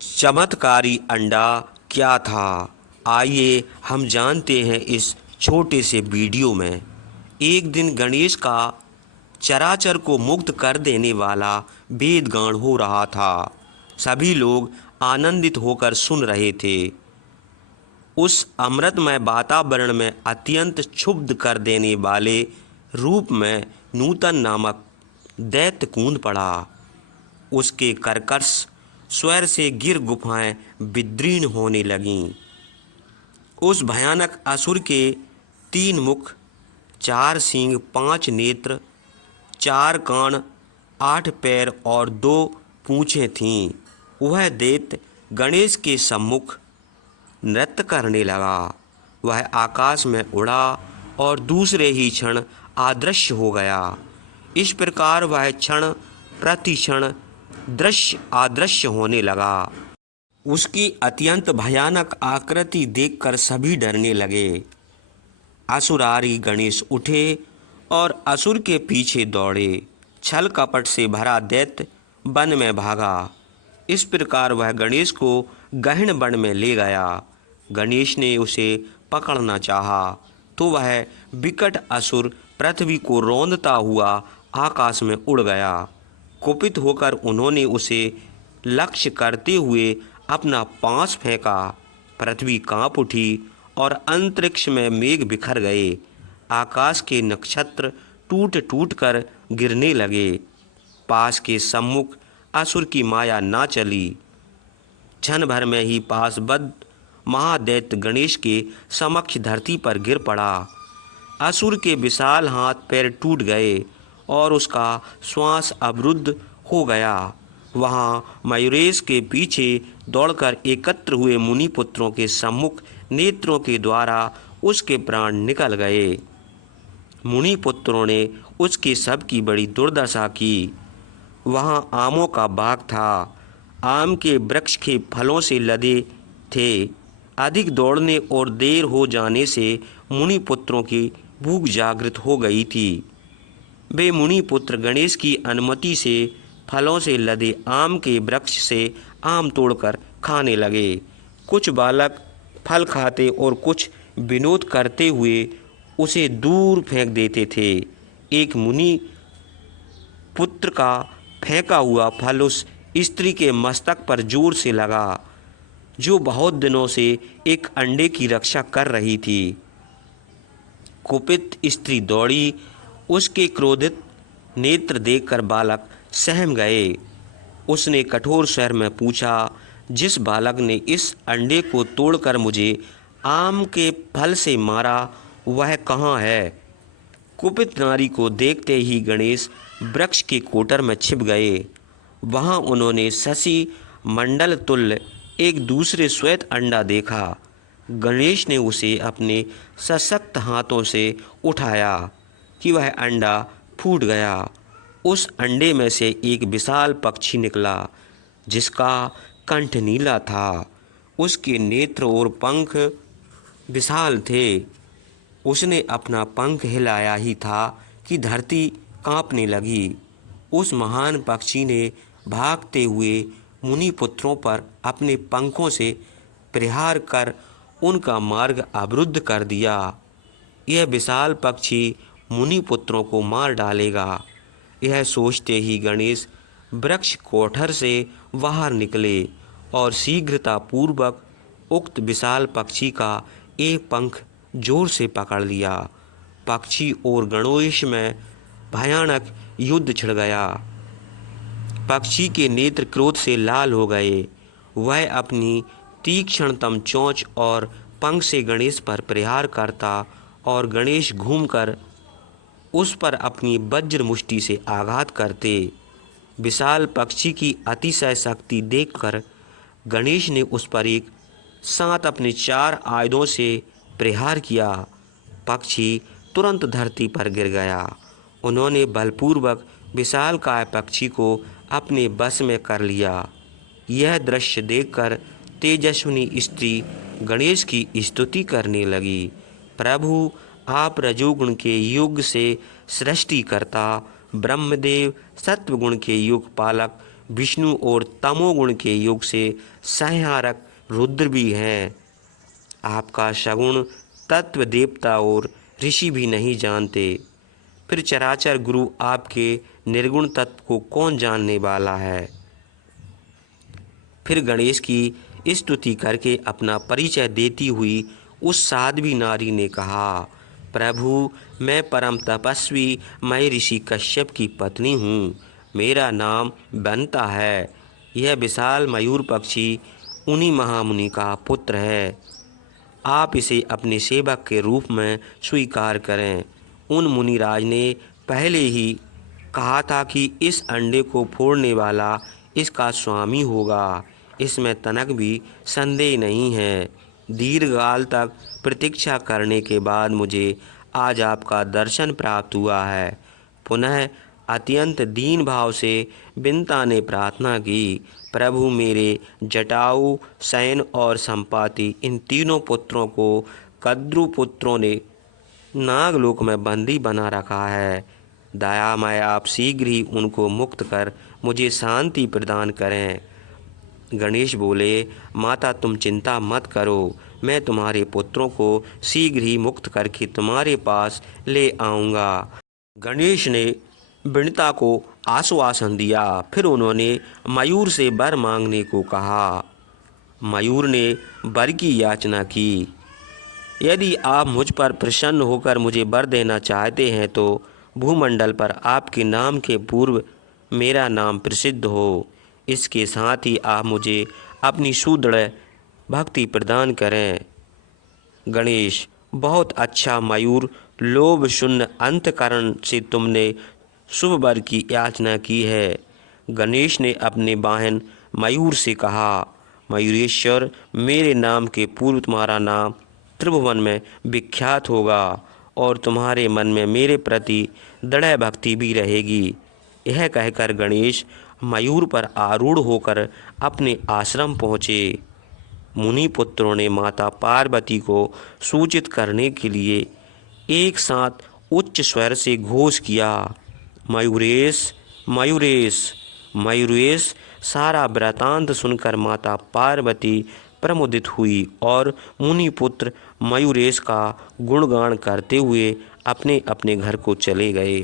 चमत्कारी अंडा क्या था? आइए हम जानते हैं इस छोटे से वीडियो में। एक दिन गणेश का चराचर को मुक्त कर देने वाला वेद गान हो रहा था। सभी लोग आनंदित होकर सुन रहे थे। उस अमृतमय वातावरण में अत्यंत क्षुब्ध कर देने वाले रूप में नूतन नामक दैत्य कूद पड़ा। उसके कर्कश स्वर से गिर गुफाएं विदीर्ण होने लगीं। उस भयानक असुर के 3 मुख, 4 सींग, 5 नेत्र, 4 कान, 8 पैर और 2 पूंछें थीं। वह दैत्य गणेश के सम्मुख नृत्य करने लगा। वह आकाश में उड़ा और दूसरे ही क्षण अदृश्य हो गया। इस प्रकार वह क्षण प्रति क्षण दृश्य अदृश्य होने लगा। उसकी अत्यंत भयानक आकृति देखकर सभी डरने लगे। असुरारी गणेश उठे और असुर के पीछे दौड़े। छल कपट से भरा दैत्य वन में भागा। इस प्रकार वह गणेश को गहन वन में ले गया। गणेश ने उसे पकड़ना चाहा तो वह विकट असुर पृथ्वी को रौंदता हुआ आकाश में उड़ गया। कुपित होकर उन्होंने उसे लक्ष्य करते हुए अपना पांस फेंका। पृथ्वी कांप उठी और अंतरिक्ष में मेघ बिखर गए। आकाश के नक्षत्र टूट टूट कर गिरने लगे। पास के सम्मुख असुर की माया ना चली। क्षण भर में ही पाशबद्ध महादैत्य गणेश के समक्ष धरती पर गिर पड़ा। असुर के विशाल हाथ पैर टूट गए और उसका श्वास अवरुद्ध हो गया। वहाँ मयूरेश के पीछे दौड़कर एकत्र हुए मुनि पुत्रों के सम्मुख नेत्रों के द्वारा उसके प्राण निकल गए। मुनि पुत्रों ने उसके शव की बड़ी दुर्दशा की। वहाँ आमों का बाग था। आम के वृक्ष के फलों से लदे थे। अधिक दौड़ने और देर हो जाने से मुनि पुत्रों की भूख जागृत हो गई थी। वे मुनि पुत्र गणेश की अनुमति से फलों से लदे आम के वृक्ष से आम तोड़कर खाने लगे। कुछ बालक फल खाते और कुछ विनोद करते हुए उसे दूर फेंक देते थे। एक मुनि पुत्र का फेंका हुआ फल उस स्त्री के मस्तक पर जोर से लगा, जो बहुत दिनों से एक अंडे की रक्षा कर रही थी। कुपित स्त्री दौड़ी। उसके क्रोधित नेत्र देखकर बालक सहम गए। उसने कठोर स्वर में पूछा, जिस बालक ने इस अंडे को तोड़कर मुझे आम के फल से मारा, वह कहाँ है? कुपित नारी को देखते ही गणेश वृक्ष के कोटर में छिप गए। वहाँ उन्होंने शशि मंडल तुल्य एक दूसरे श्वेत अंडा देखा। गणेश ने उसे अपने सशक्त हाथों से उठाया कि वह अंडा फूट गया। उस अंडे में से एक विशाल पक्षी निकला, जिसका कंठ नीला था। उसके नेत्र और पंख विशाल थे। उसने अपना पंख हिलाया ही था कि धरती कांपने लगी। उस महान पक्षी ने भागते हुए मुनि पुत्रों पर अपने पंखों से प्रहार कर उनका मार्ग अवरुद्ध कर दिया। यह विशाल पक्षी मुनि पुत्रों को मार डालेगा। यह सोचते ही गणेश वृक्ष कोठर से बाहर निकले और शीघ्रतापूर्वक उक्त विशाल पक्षी का एक पंख जोर से पकड़ लिया। पक्षी और गणेश में भयानक युद्ध छिड़ गया। पक्षी के नेत्र क्रोध से लाल हो गए। वह अपनी तीक्ष्णतम चोंच और पंख से गणेश पर प्रहार करता और गणेश घूमकर उस पर अपनी वज्र मुष्टि से आघात करते। विशाल पक्षी की अतिशय शक्ति देखकर गणेश ने उस पर एक साथ अपने 4 आयुधों से प्रहार किया। पक्षी तुरंत धरती पर गिर गया। उन्होंने बलपूर्वक विशालकाय पक्षी को अपने बस में कर लिया। यह दृश्य देखकर तेजस्विनी स्त्री गणेश की स्तुति करने लगी। प्रभु, आप रजोगुण के युग से सृष्टि करता, ब्रह्मदेव सत्वगुण के युग पालक, विष्णु और तमोगुण के युग से संहारक रुद्र भी हैं। आपका सगुण तत्व देवता और ऋषि भी नहीं जानते, फिर चराचर गुरु आपके निर्गुण तत्व को कौन जानने वाला है। फिर गणेश की स्तुति करके अपना परिचय देती हुई उस साध्वी नारी ने कहा, प्रभु, मैं परम तपस्वी मैं ऋषि कश्यप की पत्नी हूँ। मेरा नाम बनता है। यह विशाल मयूर पक्षी उन्हीं महामुनि का पुत्र है। आप इसे अपने सेवक के रूप में स्वीकार करें। उन मुनिराज ने पहले ही कहा था कि इस अंडे को फोड़ने वाला इसका स्वामी होगा। इसमें तनक भी संदेह नहीं है। दीर्घकाल तक प्रतीक्षा करने के बाद मुझे आज आपका दर्शन प्राप्त हुआ है। पुनः अत्यंत दीन भाव से विनता ने प्रार्थना की, प्रभु, मेरे जटाऊ, शयन और संपाति इन तीनों पुत्रों को कद्रु पुत्रों ने नागलोक में बंदी बना रखा है। दयामय आप शीघ्र ही उनको मुक्त कर मुझे शांति प्रदान करें। गणेश बोले, माता तुम चिंता मत करो, मैं तुम्हारे पुत्रों को शीघ्र ही मुक्त करके तुम्हारे पास ले आऊँगा। गणेश ने विनिता को आश्वासन दिया। फिर उन्होंने मयूर से वर मांगने को कहा। मयूर ने वर की याचना की, यदि आप मुझ पर प्रसन्न होकर मुझे वर देना चाहते हैं तो भूमंडल पर आपके नाम के पूर्व मेरा नाम प्रसिद्ध हो। इसके साथ ही आप मुझे अपनी सुदृढ़ भक्ति प्रदान करें। गणेश, बहुत अच्छा मयूर, लोभ शून्य अंतःकरण से तुमने शुभ वर की याचना की है। गणेश ने अपने वाहन मयूर से कहा, मयूरेश्वर, मेरे नाम के पूर्व तुम्हारा नाम त्रिभुवन में विख्यात होगा और तुम्हारे मन में मेरे प्रति दृढ़ भक्ति भी रहेगी। यह कहकर गणेश मयूर पर आरूढ़ होकर अपने आश्रम पहुँचे। मुनि पुत्रों ने माता पार्वती को सूचित करने के लिए एक साथ उच्च स्वर से घोष किया, मयूरेश, मयूरेश, मयूरेश। सारा वृतांत सुनकर माता पार्वती प्रमुदित हुई और मुनिपुत्र मयूरेश का गुणगान करते हुए अपने अपने घर को चले गए।